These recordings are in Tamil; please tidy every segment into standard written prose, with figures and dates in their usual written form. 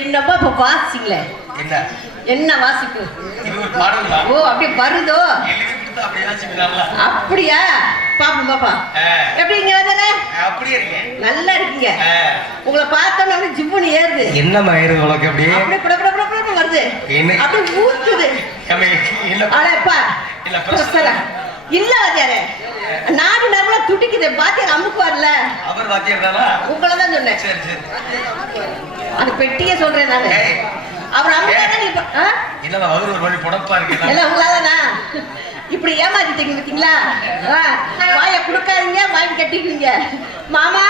என்னப்பா இப்ப வாசிங்களே? என்ன வாசிப்பு? ஓ அப்படியே வருதோ? அப்படியா? பாப்பா பாப்பா எப்படி இங்க வந்தனே? அப்படியே இருக்கீங்க, நல்லா இருக்கீங்க. உங்களை பார்த்தோம்னா அப்படியே ஜிம்முன்னு ஏறுது. என்னம்மா ஏறுது உனக்கு? அப்படியே அப்படியே பட பட பட வருது, அப்படியே ஊத்துது. அடப்பா இல்ல இல்ல வாத்தியாரே, நாடு நடுவுல துடிக்குது. வாத்தியார் அமுக்கு வரல. அவர் வாத்தியார் தானா? உங்களை தான் சொன்னேன். சரி சரி, அது பெட்டியே சொல்றேன் நானு. அவர் அமுக்காதான் இல்ல, அவர் ஒரு வழி புடப்பா இருக்கு. இல்ல உங்களாதானா இப்படி ஏமாத்திட்டீங்க பாத்தீங்களா? வாய குடுக்காதீங்க, வாங்கி கட்டிக்குவீங்க. மாமா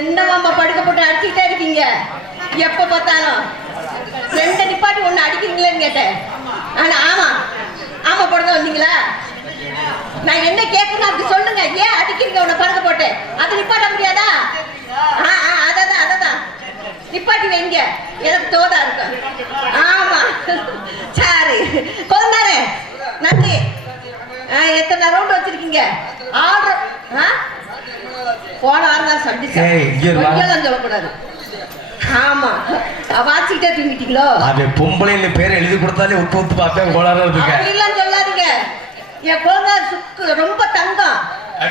என்ன மாமா படுக்க போட்டு அடிச்சுக்கிட்டே இருக்கீங்க? எப்ப பார்த்தாலும் ரெண்டு நிப்பாட்டி ஒண்ணு அடிக்கிறீங்களேன்னு கேட்டேன். ஆனா ஆமா ஆமா போடதான் வந்தீங்களா? நான் என்ன கேட்கணும் அப்படி சொல்லுங்க. ஏன் அடிக்கிறீங்க உன்னை படுக்க போட்டு? அது நிப்பாட்ட முடியாதா? அததான் அததான் நிப்பாட்டி வைங்க, எனக்கு தோதா இருக்கும். ஆமா சரி கொண்டாரு, நன்றி. எத்தனை ரவுண்ட் வச்சிருக்கீங்க? 6. போன வாரம் தான் சந்திச்சேன், சொல்லக்கூடாது. ஆமா வாசிக்கிட்டே தூங்கிட்டீங்களோ? அது பொம்பளை பேர் எழுதி கொடுத்தாலே உப்பு உப்பு பார்த்தேன் கோளாறு இருக்கு. அப்படிலாம் சொல்லாதீங்க. என் குழந்தை சுக்கு ரொம்ப தங்கம்.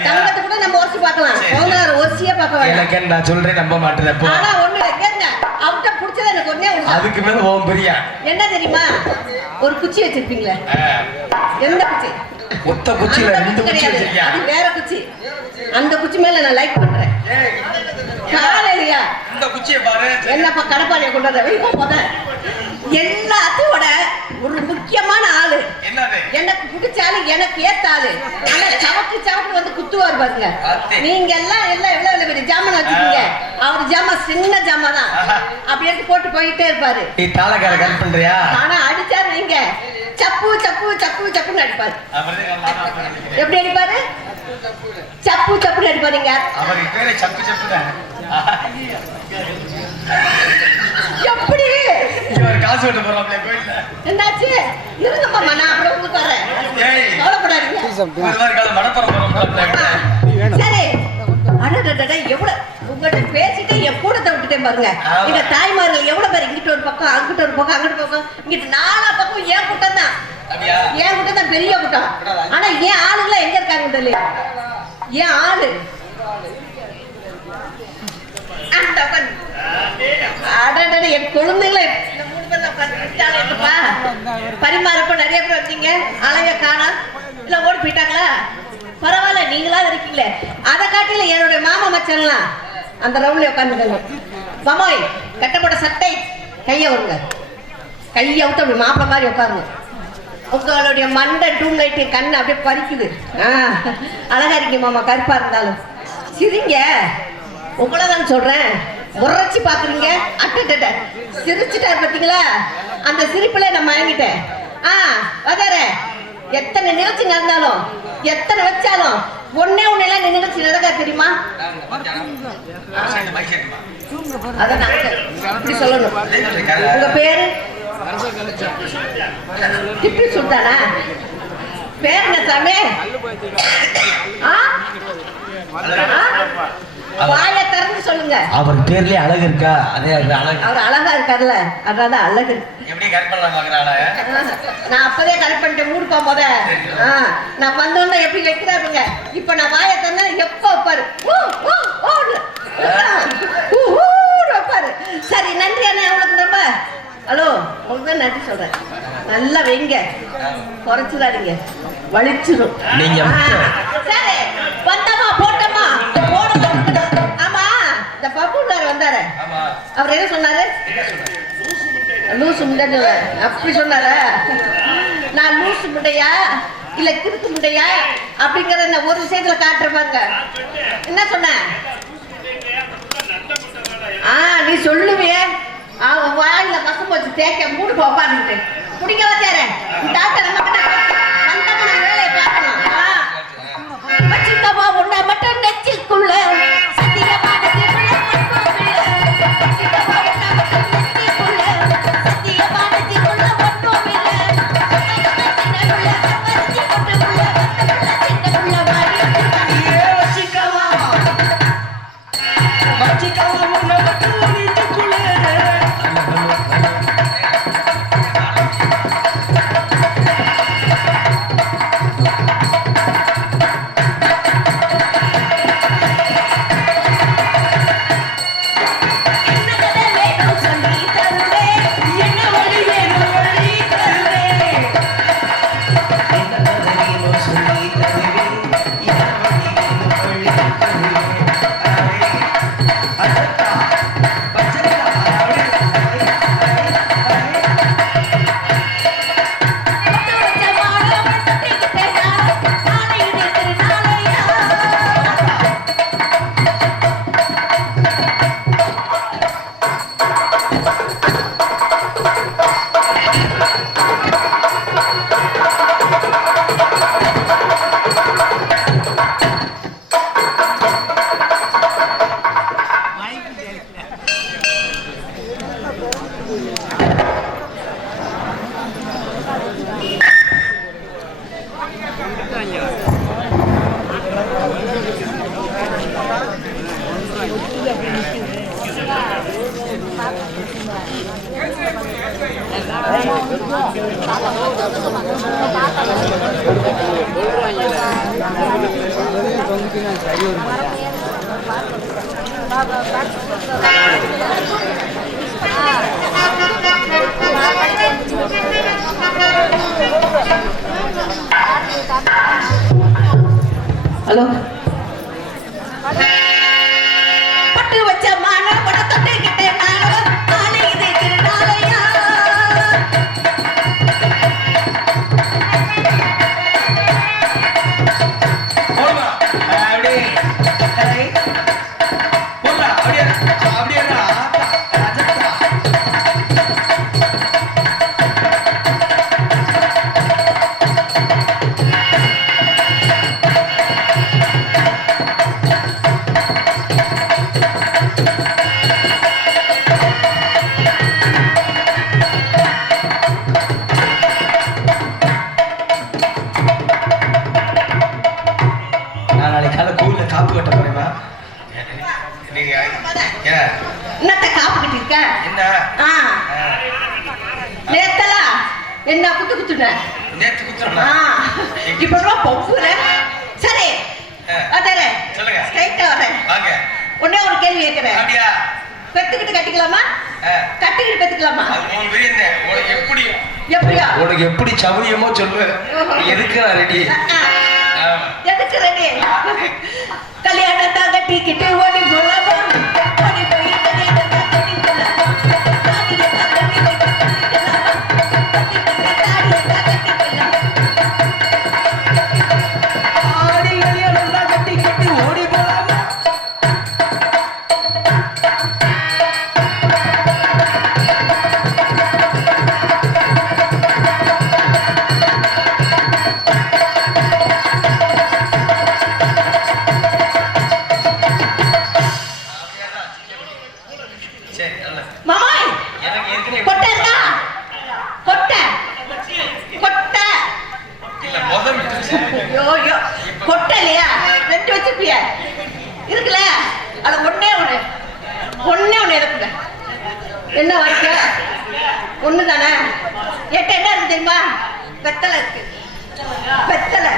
தங்கத்தை கூட நம்ம ஒரிசி பார்க்கலாம், குழந்தை ஒரிசியே பார்க்க வேண்டாம். எனக்கு நான் சொல்றேன் நம்ப மாட்டேன். ஆனா ஒண்ணு கேங்க, அவட்ட பிடிச்சது எனக்கு ஒண்ணே ஒண்ணு. அதுக்கு மேல ஓம் பிரியா என்ன தெரியுமா? ஒரு குச்சி வச்சிருப்பீங்களே, எந்த குச்சி? ஒத்த குச்சில ரெண்டு குச்சி வச்சிருக்கியா? அது வேற குச்சி. அந்த குச்சி மேல நான் லைக் பண்றேன். காலையிலயா இந்த குச்சியை பாரு. என்னப்பா கடப்பாளைய கொண்டு வர வைப்பா போத. எல்லாத்தோட ஒரு முக்கியமான ஆளு என்னது? எனக்கு பிடிச்சாலு எனக்கு ஏத்தாளு. ஆனா சவக்கு சவக்கு வந்து குத்துவார் பாருங்க. நீங்க எல்லாம் எவ்வளவு பெரிய ஜாமான் வச்சுக்கீங்க, அவர் ஜாமான் சின்ன ஜாமான் தான். அப்படி எடுத்து போட்டு போயிட்டே இருப்பாரு. நீ தாளக்கார கல் பண்றியா? ஆனா அடிச்சாரு நீங்க சப்பு சப்பு சப்பு சப்புன்னு அடிப்பாரு. எப்படி அடிப்பாரு? சப்பு சப்புன்னு அடிப்பாருங்க. அவருக்கு பேரே சப்பு சப்பு தான். எப்படி காசு விட்டு போறாப்ல கோயில்ல? என்னாச்சு? இருங்கப்பா, நான் அப்புறம் உங்களுக்கு வரேன். கவலைப்படாதீங்க. ஒரு வார காலம் மடப்பறம் போறோம். சரி அடடடட எவ்வளவு உங்ககிட்ட பேசிட்டு என் கூடத்தை விட்டுட்டேன் பாருங்க. இந்த தாய்மார்கள் எவ்வளவு பேர் இங்கிட்ட ஒரு பக்கம் அங்கிட்ட ஒரு பக்கம் அங்கிட்ட பக்கம் இங்கிட்ட நாலா பக்கம் ஏன் கூட்டம் தான். ஏன் கூட்டம் தான் பெரிய கூட்டம். ஆனா ஏன் ஆளுங்களா எங்க இருக்காங்க தெரியல. ஏன் ஆளு என் குழந்தைகளை பரிமாறப்ப நிறைய பேர் வந்தீங்க, அலைய காணா இல்ல ஓடி போயிட்டாங்களா? பரவாயில்ல, நீங்களா இருக்கீங்களே. அதை காட்டில என்னுடைய மாமா மச்சான்லாம் அந்த ரவுண்ட்ல உட்காந்துருக்காங்க. மாமாய் கட்டப்பட்ட சட்டை கைய வருங்க, கைய விட்டு அப்படி மாப்பிள்ள மாதிரி உட்காருங்க. உங்களுடைய மண்டை டூம் லைட் கண்ணு அப்படியே பறிக்குது. அழகா இருக்கீங்க மாமா, கருப்பா இருந்தாலும். சிரிங்க, உங்களதான் சொல்றேன். முறைச்சி பாக்குறீங்க. அட்ட சிரிச்சுட்டாரு பாத்தீங்களா? அந்த சிரிப்புல நான் மயங்கிட்டேன். வதார எத்தனை நிகழ்ச்சி நடந்தாலும் எத்தனை வச்சாலும் ஒன்னே ஒன்னெல்லாம் நிகழ்ச்சி நடக்க தெரியுமா? அதான் இப்படி சொல்லணும். உங்க பேரு இப்படி சொல்றானா? பேர் என்ன சாமி? வாய திறந்து சொல்லுங்க. அவர் பேர்லயே அழகு இருக்கா? அதே அழகு. அவர் அழகா இருக்கார்ல, அதான் அழகு. எப்படி கரெக்ட் பண்ணலாம் பாக்குறாளா? நான் அப்பவே கரெக்ட் பண்ணிட்டேன். மூடு போம்போத நான் வந்தோன்னா எப்படி வைக்கிறாருங்க. இப்ப நான் வாய திறந்தா எப்ப வைப்பாரு? வைப்பாரு. சரி நன்றி அண்ணா, உங்களுக்கு ரொம்ப. ஹலோ, உங்களுக்கு தான் நன்றி சொல்றேன். நல்லா வைங்க, குறைச்சிடாதீங்க, வலிச்சிடும். நீங்க சரி வந்தமா போட்டமா போட. ஆமா இந்த பப்புக்கார வந்தாரு, அவர் என்ன சொன்னாரு? லூசு முண்டை. அப்படி சொன்னார? நான் லூசு முண்டையா இல்ல கிறுக்கு முண்டையா அப்படிங்கறத ஒரு விஷயத்துல காட்டுறப்பாங்க. என்ன சொன்ன? நீ சொல்லுவிய தேக்க மூடு போப்பாருட்டு குடிக்க வச்சாரு டாக்டர் நம்ம கிட்ட வந்தவன வேலையை பார்க்கணும் வச்சிட்டமா உன்னை மட்டும் நெச்சிக்குள்ள சத்தியமான தீர்ப்புல வச்சிட்டமா உன்னை மட்டும் நெச்சிக்குள்ள சத்தியமான தீர்ப்புல ஒன்றும் இல்ல சின்னக்குள்ள சம்பந்தி கொண்டுக்குள்ள சின்னக்குள்ள மாறி வச்சிட்டமா உன்னை மட்டும் நெச்சிக்குள்ள ஹலோ பட்டு வச்ச மான பட தொட்டிக்கிட்டே நாளை இது திருநாளையா என்ன குத்து குத்துன நேத்து குத்துறனா இப்ப பொம்புற சரி அதரே சொல்லுங்க ஸ்ட்ரைட்டா வரேன் வாங்க ஒண்ணே ஒரு கேள்வி கேக்குறேன் அப்படியே பெத்துக்கிட்டு கட்டிக்கலாமா கட்டிக்கிட்டு பெத்துக்கலாமா நீ விரியனே உனக்கு எப்படியா உனக்கு எப்படி சௌரியமோ சொல்லு எதுக்கு நான் ரெடி எதுக்கு ரெடி கல்யாணத்தை கட்டிக்கிட்டு ஓடி போலாமா ஓடி போய் என்ன வாய்க்கா ஒண்ணு தானே எட்ட என்ன இருக்கு தெரியுமா வெத்தலை இருக்கு வெத்தலை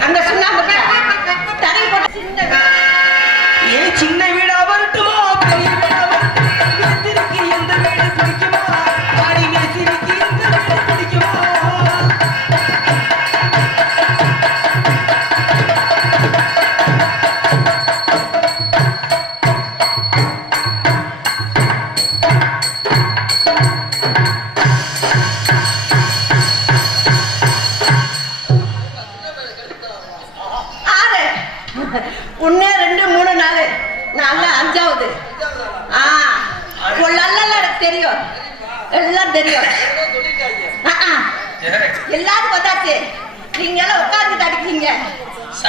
அங்க சுண்ணாம்பு தரை போட்டு சின்ன வீடா வரட்டுமா பெரிய வீடா வரட்டுமா எந்த வீடு பிடிக்குமா ஆடி மேசிரிக்கு எந்த வீடு பிடிக்குமா ஒன்னு ரெண்டு மூணு நாலு நாலு அஞ்சாவது தெரியும் எல்லாம் தெரியும். எல்லாரும் வந்தாச்சு. நீங்க எல்லாம் உட்கார்ந்து அடிக்கிறீங்க.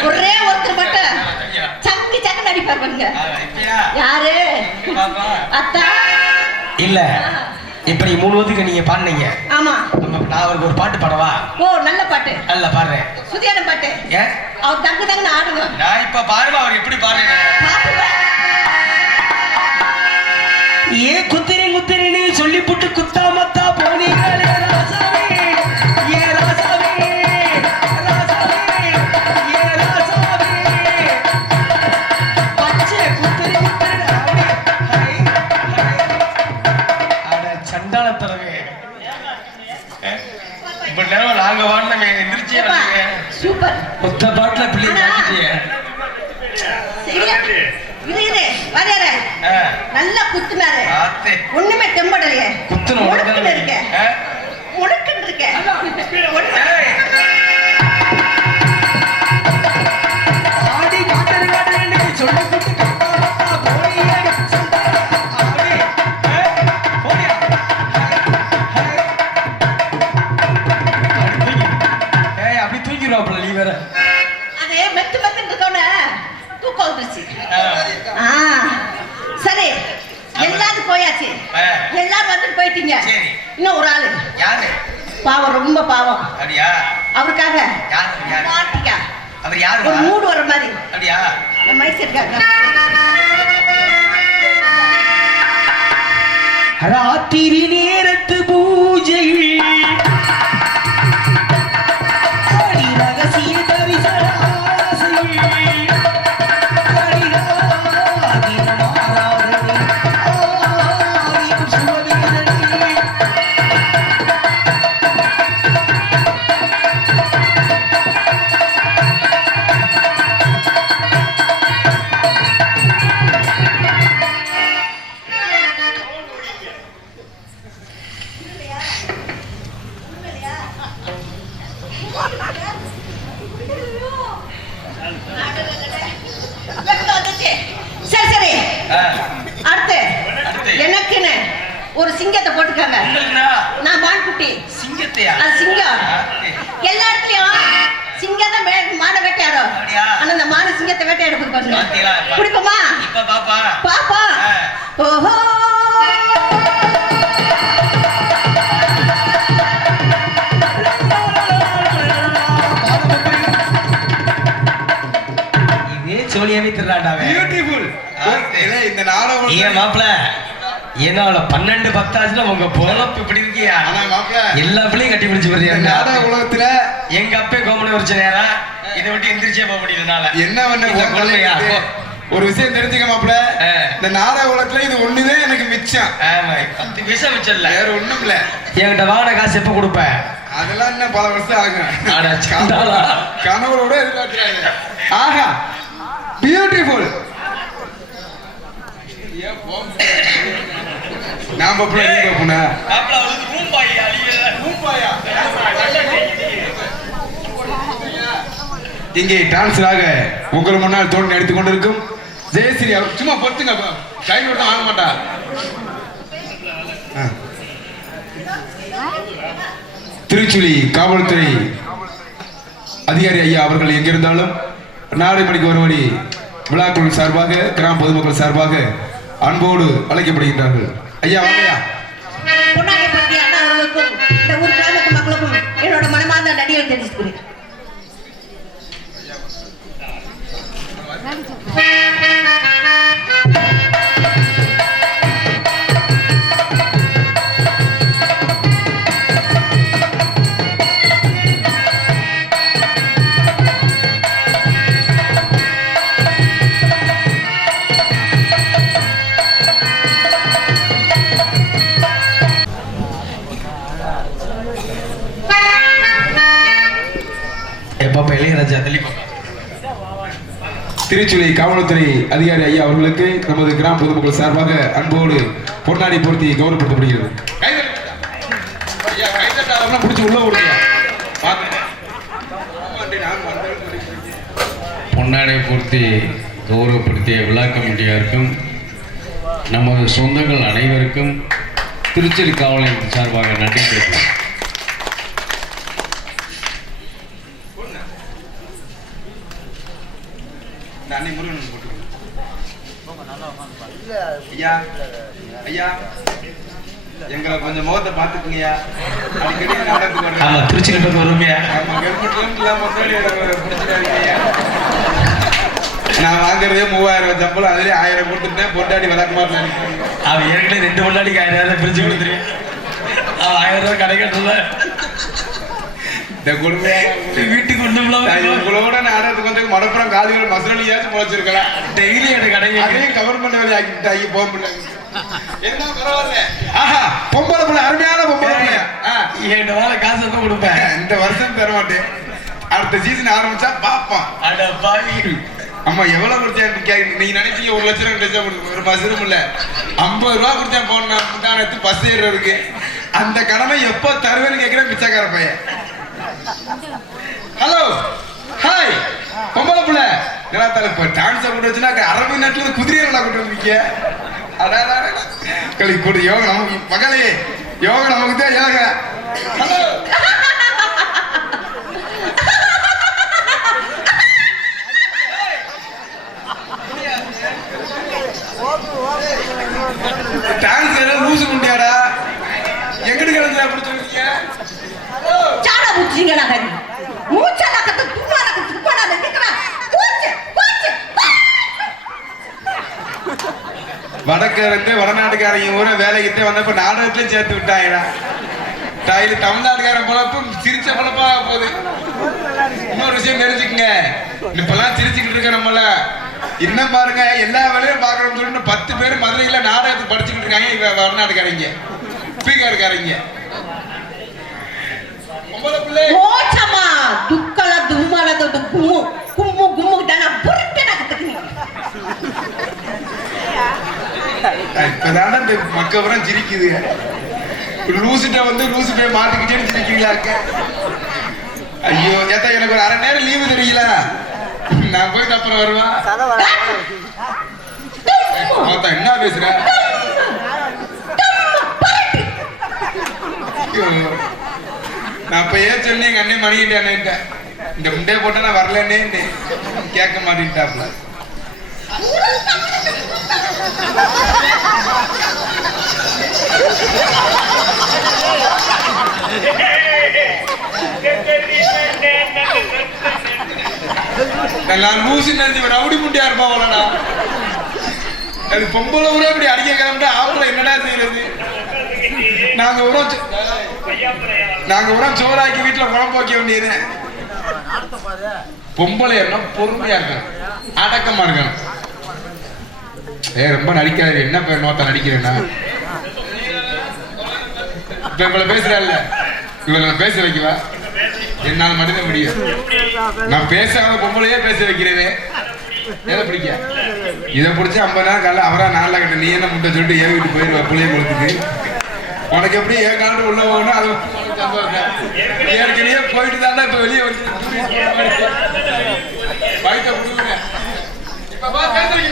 ஒரே ஒருத்தர் மட்டும் சங்கு சங்கு நடிப்பார் பாருங்க. யாரு? அத்தா இல்ல. இப்ப நீ 3 வதுக்கு நீங்க பாடுனீங்க. ஆமா. நான் அவருக்கு ஒரு பாட்டு பாடவா? ஓ நல்ல பாட்டு. நல்ல பாடுறேன். சுதியான பாட்டு. ஏன்? அவர் தங்கு தங்குன்னு ஆடுங்க. நான் இப்ப பாருமா அவர் எப்படி பாடுறேன். ஏ குத்திரி குத்திரின்னு சொல்லி புட்டு குத்தாமத்தா போனீங்களே ராசாவே. ஏ ராசாவே. ராசாவே. ஏ ராசாவே. பச்சை குத்திரி குத்திரி ஆடி. ஹை. அட சண்டாளத்தரவே. இப்ப நேரம் நாங்க வாடனமே எந்திரிச்சே வரீங்க. சூப்பர். ஒத்த பாட்டுல பிள்ளை காட்டிட்டீங்க. சரியா? இது வரேற. நல்லா குத்துனாரு. ஒண்ணுமே தெம்படலையே. குத்துன உடக்கன்னு இருக்க. உடக்கன்னு இருக்க. ஆடி காட்டரு காட்டரு சொல்லி குத்து கட்டாமத்தா போறியே சந்தான ஆடி. போறியா? அப்படி தூங்கிடுவாப்ல நீ வேற. அதே மெத்து மெத்து இருக்கோன்னு தூக்கம் வந்துருச்சு. சரி எல்லாரும் போயாச்சு. எல்லாரும் வந்துட்டு போயிட்டீங்க. இன்னும் ஒரு ஆளு. யாரு? பாவம், ரொம்ப பாவம். அப்படியா? அவருக்காக மாட்டிக்கா. அவர் யாரு? ஒரு மூடு வர மாதிரி. அப்படியா? மைசூர்காக. ராத்திரி நேரத்து பூஜையில் ரகசிய சரி அடுத்து எனக்குன்னு ஒரு சிங்கத்தை போட்டுக்காங்க. நான் மான்குட்டி. சிங்கத்தையா? அது சிங்கம். எல்லா இடத்துலயும் சிங்கம் தான் மான வேட்டையாடும். ஆனா அந்த மான சிங்கத்தை வேட்டையாட கொடுப்பாங்க. குடிப்போமா? பாப்பா. ஓஹோ சோழியாவே திருடாண்டாவே. பியூட்டிஃபுல். இந்த நாடகம் ஏன் மாப்ள ஏனால 12-10 ஆச்சுல உங்க பொழப்பு இப்படி இருக்கியா? ஆனா மாப்ள எல்லா பிள்ளையும் கட்டி பிடிச்சு போறியா? நாடக உலகத்துல எங்க அப்பே கோமணி வச்ச நேரம் இதை விட்டு எந்திரிச்சே போக முடியலனால என்ன பண்ண ஒரு விஷயம் தெரிஞ்சுக்க மாப்ள. இந்த நாடக உலகத்துல இது ஒண்ணுதான் எனக்கு மிச்சம். ஆமா 10 பைசா மிச்சம் இல்ல, வேற ஒண்ணும் இல்ல. என்கிட்ட வாங்கின காசு எப்ப கொடுப்ப? அதெல்லாம் இன்னும் பல வருஷம் ஆகும். கனவுளோட எதிர்பார்க்கிறாங்க. ஆஹா பியூட்டிஃபுல். நான் பாப்பல நீ பாப்பனா பாப்பல அவளுக்கு ரூம் பாய் அலியல ரூம் பாயா. இங்கே டான்ஸராக உங்கள் முன்னால் தோன்றி நடித்துக் கொண்டிருக்கும் ஜெயஸ்ரீ. சும்மா பொறுத்துங்க, டைம் விட்டு வாங்க மாட்டா. திருச்சுழி காவல்துறை அதிகாரி ஐயா அவர்கள் எங்கிருந்தாலும் நாளை மணிக்கு ஒருவடி விழாக்குழு சார்பாக கிராம பொதுமக்கள் சார்பாக அன்போடு அழைக்கப்படுகின்றார்கள். ஐயா வாங்கய்யா. பொன்னாடிப்பட்டி அண்ணா அவர்களுக்கும் இந்த ஊர் கிராமத்து மக்களுக்கும் என்னோட மனமார்ந்த நன்றியை தெரிவித்துக்கிறேன். திருச்சுழி காவல்துறை அதிகாரி ஐயா அவர்களுக்கு நமது கிராம பொதுமக்கள் சார்பாக அன்போடு பொன்னாடை பொருத்தி கௌரவப்படுத்தப்படுகிறது. பொன்னாடை பொருத்தி கௌரவப்படுத்திய விழா கமிட்டியாருக்கும் நமது சொந்தங்கள் அனைவருக்கும் திருச்செலி காவலை சார்பாக நன்றி தெரிவிக்கிறேன். ஐயா ஐயா எங்களை கொஞ்சம் முகத்தை பாத்துக்கீங்கயா. திருச்சி வருமையா நான் வாங்குறதே 3000 சம்பளம், அதுலயே 1000 கொடுத்துட்டேன். பொண்டாடி வளர்க்குமா அவன் ஏற்கனவே 2 பொண்டாடிக்கு 1000 பிரிச்சு கொடுத்துருவேன். அவன் 1000 ரூபாய் கடை கட்டல. இந்த கொடுமையா வீட்டுக்கு உங்களோட நாடகத்துக்கு வந்து மடப்புறம் காதுகள் மசூலியாச்சும் முளைச்சிருக்கலாம். டெய்லி எனக்கு கடைங்க அதையும் கவர்மெண்ட் வேலை ஆக்கிட்டாங்க. போக முடியல. என்ன பரவாயில்ல. ஆஹா, பொம்பளை பிள்ளை, அருமையான பொம்பளை பிள்ளையா. என் வேலை காசு தான் கொடுப்பேன். இந்த வருஷம் தர மாட்டேன். அடுத்த சீசன் ஆரம்பிச்சா பாப்பான். அட பாவி. அம்மா எவ்வளவு கொடுத்தா நீங்க நினைச்சீங்க 1 லட்சம் 2 லட்சம் கொடுக்கும். ஒரு மசூரும் இல்ல 50 ரூபா கொடுத்தேன் போன முந்தானத்து பஸ் ஏறுறதுக்கு. அந்த கடனை எப்போ தருவேன்னு கேட்கிறேன் பிச்சைக்கார பையன். ஹலோ ஹாய் பொம்பளை பிள்ளை இப்ப டான்ஸ் கூட வச்சுன்னா அரபி நாட்டுல இருந்து குதிரையை நல்லா கொண்டு வந்துருக்கீங்க. களி கூட யோகா நமக்கு மகளே, யோகா நமக்கு தான் யோகா. ஹலோ டான்ஸ் எல்லாம் லூசு குண்டியாடா, எங்கடி கிடந்தா பிடிச்சிருக்கீங்க? சாடா புடிச்சீங்கடா கறி மூச்சா கத்து தும்மாடா கத்து தும்மாடா நிக்கறா போச்சு போச்சு. வடக்கிருந்து வடநாட்டுக்காரங்க ஊரை வேலைக்கு வந்தப்ப நாடகத்திலும் சேர்த்து விட்டாங்கடா. தாயில தமிழ்நாட்டுக்காரன் பொழப்பும் சிரிச்ச பொழப்பா போகுது. இன்னொரு விஷயம் தெரிஞ்சுக்கங்க, இப்பெல்லாம் சிரிச்சுக்கிட்டு இருக்க நம்மள இன்னும் பாருங்க எல்லா வேலையும் பாக்கணும்னு சொல்லிட்டு 10 பேர் மதுரையில நாடகத்துக்கு படிச்சுக்கிட்டு இருக்காங்க. இவ வடநாட்டுக்காரங்க பீகாருக்காரங்க. மோச்சமா துக்கல தும்மல கும்மு கும்மு கும்மு தான புரிட்டன கத்துக்கினி. இப்பதான இந்த மக்கவரம் சிரிக்குது. லூசிட்ட வந்து லூசு போய் மாட்டிக்கிட்டேன்னு சிரிக்கிறீங்களா? ஐயோ ஏத்தா, எனக்கு ஒரு 1/2 நேரம் லீவு தெரியல. நான் போயிட்டு அப்புறம் வருவேன். என்ன பேசுற? நான் இப்ப ஏன் சொன்னேன் எங்க அண்ணன் மணிக்கிட்டே அண்ணன் இந்த முண்டே போட்டா நான் வரலன்னே கேட்க மாட்டேன்ட்டாப்ல. நான் லூசி நினைச்சு ரவுடி முண்டியா இருப்பாங்களா? அது பொம்பளை ஊரே இப்படி அடிக்க கிளம்பிட்டு ஆம்பளை என்னடா செய்யறது? நாங்க உரம் சோறாக்கி வீட்டுல குழம்பு வைக்க வேண்டியது. பொம்பளை எல்லாம் பொறுமையா இருக்கணும், அடக்கமா இருக்கணும். ரொம்ப நடிக்காது. என்ன பேர் நோத்த நடிக்கிறேன்னா இப்ப இவ்வளவு பேசுறல்ல, இவ்வளவு பேச வைக்கவா? என்னால மட்டும்தான் முடியும். நான் பேசாத பொம்பளையே பேச வைக்கிறேனே. எதை பிடிக்க? இதை பிடிச்சி 50 நாள் காலைல அவரா 4 கட்ட நீ என்ன முட்டை சொல்லிட்டு ஏன் வீட்டு போயிருவா புள்ளைய கொடுத்துட்டு. உனக்கு எப்படி ஏன் காலத்து உள்ள போகணும்? அது ஏற்கனவே போயிட்டு தாண்டா இப்ப வெளியே வந்து வயிற்ற கொடுங்க. இப்ப பேசுறீங்க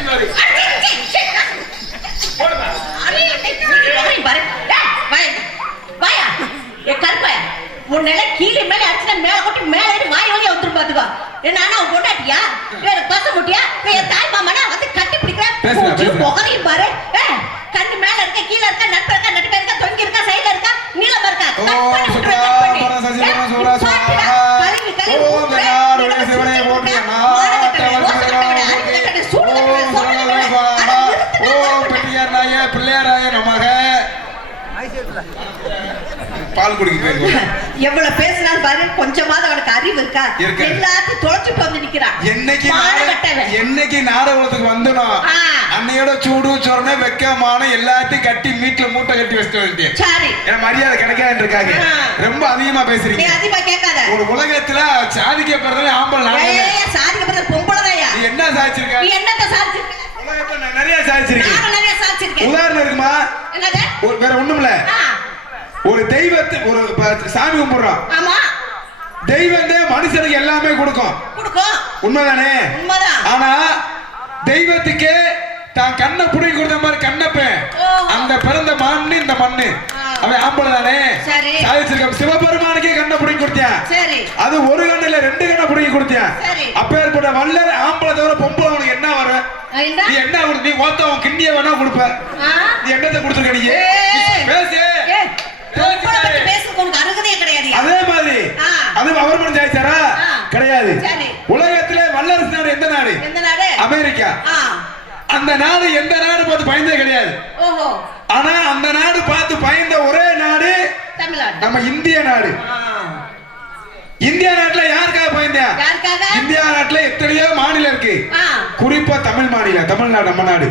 உன்னால கீழே மேல அடிச்சுனா மேல கொட்டி மேல ஏறி வாய் வழியா வந்துரும் பாத்துக்கோ. என்ன அவன் பொண்டாட்டியா வேற பச முட்டியா என் தாய் மாமனா வந்து கட்டி பிடிக்கிறேன் புகரையும் பாரு. கண்ணு மேல இருக்க கீழே இருக்க நட்பு இருக்கா நட்டு இருக்கா தொங்கி இருக்கா சைடுல இருக்கா நீளம் இருக்கா பிள்ளையாராய நமக பால் குடிக்க எவ்வளவு பேசினாலும் பாரு, கொஞ்சமாவது அவனுக்கு அறிவு இருக்கா? எல்லாத்தையும் தொலைச்சிட்டு வந்து நிக்கிறான். என்னைக்கு நாடகத்துக்கு வந்தனும் அன்னையோட சூடு சொரணை வெக்கமான எல்லாத்தையும் கட்டி வீட்டுல மூட்டை கட்டி வச்சுட்டு வந்துட்டேன். சரி, மரியாதை கிடைக்காது இருக்காங்க. ரொம்ப அதிகமா பேசுறீங்க. அதிகமா கேட்காத. ஒரு உலகத்துல சாதிக்கப்படுறது ஆம்பளை, சாதிக்கப்படுறது பொம்பளையா? என்ன சாதிச்சிருக்க? நீ என்னத்த சாதிச்சிருக்க? உலகத்துல நிறைய சாதிச்சிருக்கேன். உதாரணம் இருக்குமா? வேற ஒண்ணுமில்ல. ஒரு தெய்வத்தை ஒரு சாமி கும்பிடுறோம். தெய்வம் மனுஷனுக்கு எல்லாமே கொடுக்கும். உண்மைதானே? ஆனா தெய்வத்துக்கே தான் கண்ணை புடிங்கி கொடுத்த மாதிரி கண்ணப்பேன் அந்த பிறந்த மண்ணு இந்த பண்ணு. அவன் ஆம்பளை தானே, சாதிச்சிருக்க. சிவபெருமானுக்கே கண்ணை பிடிங்கி கொடுத்தேன், அது ஒரு கண்ணு இல்ல 2 கண்ணை பிடிங்கி கொடுத்தேன். அப்பேற்பட்ட வல்லர் ஆம்பளை தவிர பொம்பளை அவனுக்கு என்ன வரும்? நீ என்ன கொடுத்த? நீ ஓத்தவன் கிண்டிய வேணா கொடுப்ப, நீ என்னத்தை கொடுத்துருக்க? நீ பேசு. அதே மாதிரி அது அவர் மட்டும் ஜாயிச்சாரா? கிடையாது. உலகத்திலே வல்லரசு நாடு எந்த நாடு? அமெரிக்கா. அந்த நாடு எந்த நாடு பார்த்து பயந்தே கிடையாது. ஆனா அந்த நாடு பார்த்து பயந்த ஒரே நாடு நம்ம இந்திய நாடு. இந்தியா நாட்டுல யாருக்காக பயந்தா? இந்தியா நாட்டுல எத்தனையோ மாநிலம் இருக்கு, குறிப்பா தமிழ் மாநிலம், தமிழ்நாடு நம்ம நாடு.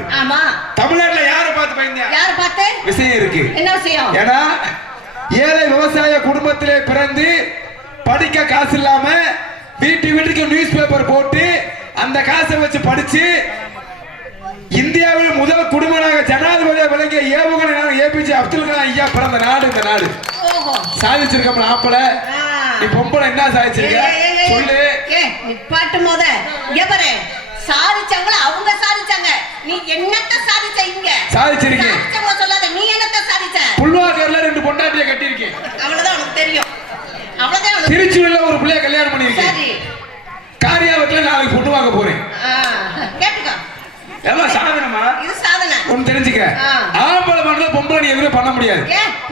தமிழ்நாட்டுல யாரை பார்த்து பயந்தா? விஷயம் இருக்கு. ஏன்னா ஏழை விவசாய குடும்பத்திலே பிறந்து படிக்க காசு இல்லாம வீட்டுக்கு நியூஸ் பேப்பர் போட்டு அந்த காசை வச்சு படிச்சு இந்தியாவில் முதல் குடிமகனாக ஜனாதிபதியாக விளங்கிய ஏவுகணை ஏபிஜே அப்துல் கலாம் ஐயா பிறந்த நாடு இந்த நாடு. சாதிச்சிருக்க ஆப்பல, நீ பொம்பளை என்ன சாதிச்சிருக்க சொல்லு. நிப்பாட்டு மோத எவரே சாதிச்சாங்களோ அவங்க சாதிச்சாங்க, நீ என்னத்த சாதிச்ச? இங்க சாதிச்சிருக்கீங்க சொல்லாத, நீ என்னத்த சாதிச்ச? புல்வாகர்ல 2 பொண்டாட்டிய கட்டியிருக்கேன், அவ்வளவுதான் உனக்கு தெரியும். அவ்வளவுதான். திருச்சியில ஒரு பிள்ளைய கல்யாணம் பண்ணிருக்கேன். காரியாவத்துல நாளைக்கு பொண்ணு வாங்க போறேன். கேட்டுக்கோ, எல்லாம் சாதனமா? இது சாதனை. ஒன்னு தெரிஞ்சுக்க, ஆம்பளை பண்றது பொம்பளை நீ எதுவுமே பண்ண முடியாது.